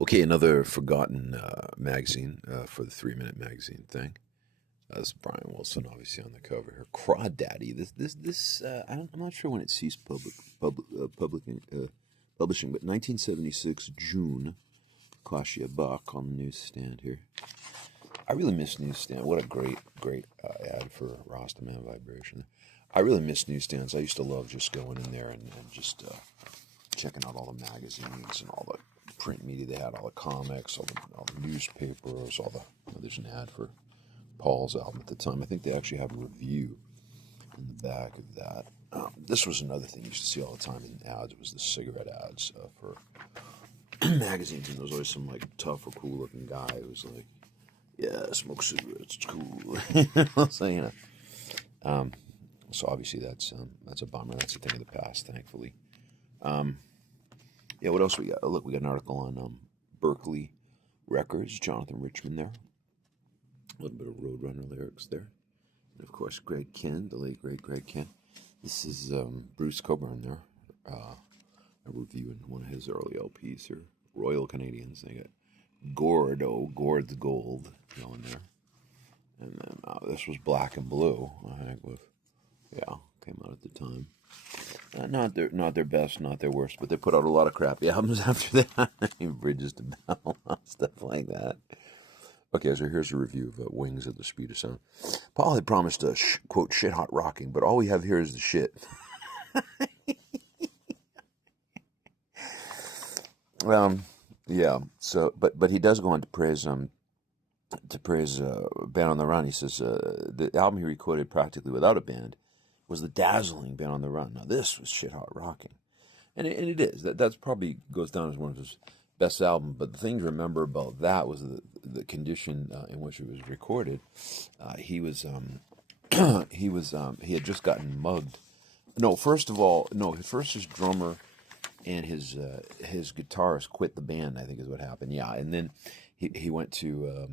Okay, another forgotten magazine for the 3 Minute Magazine thing. This is Brian Wilson, obviously on the cover here. Crawdaddy. This. I'm not sure when it ceased publishing, but 1976 June. Cost you $1 on the newsstand here. I really miss newsstand. What a great ad for Rastaman Vibration. I really miss newsstands. I used to love just going in there and just checking out all the magazines and all the print media they had, all the comics, all the newspapers, there's an ad for Paul's album at the time. I think they actually have a review in the back of that. This was another thing you used to see all the time in ads. It was the cigarette ads for magazines, and there was always some like tough or cool looking guy who was like, "Yeah, smoke cigarettes, it's cool." So so obviously that's a bummer. That's a thing of the past, thankfully. Yeah, what else we got? Oh, look, we got an article on Berkeley Records, Jonathan Richman there. A little bit of Roadrunner lyrics there. And of course, Greg Kihn, the late great Greg Kihn. This is Bruce Coburn there, reviewing one of his early LPs here. Royal Canadians. They got Gord's Gold going there. And then this was Black and Blue, I think, came out at the time. Not their best, not their worst, but they put out a lot of crappy albums after that. Bridges to Babylon, stuff like that. Okay, so here's a review of Wings at the Speed of Sound. Paul had promised a quote shit hot rocking, but all we have here is the shit. Yeah. So, but he does go on to praise Band on the Run. He says the album he recorded practically without a band was the dazzling Band on the Run. Now this was shit hot rocking, and it is. That's probably goes down as one of his best albums. But the thing to remember about that was the condition in which it was recorded. He had just gotten mugged. No, first his drummer and his guitarist quit the band, I think is what happened. Yeah, and then he went to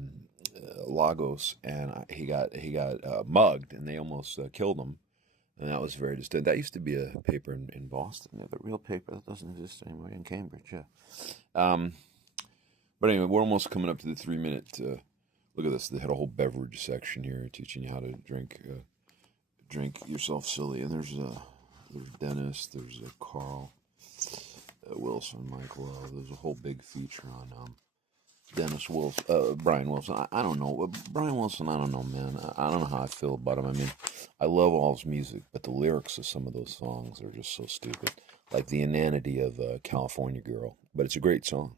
Lagos and he got mugged, and they almost killed him. And that was very distinct. That used to be a paper in Boston. Yeah, the real paper that doesn't exist anymore in Cambridge. Yeah. But anyway, we're almost coming up to the 3 minute. Look at this. They had a whole beverage section here teaching you how to drink yourself silly. And there's Dennis. There's Carl Wilson, Michael. There's a whole big feature on Dennis Wilson, Brian Wilson. I don't know. Brian Wilson, I don't know, man. I don't know how I feel about him. I mean, I love all his music, but the lyrics of some of those songs are just so stupid. Like the inanity of California Girl. But it's a great song.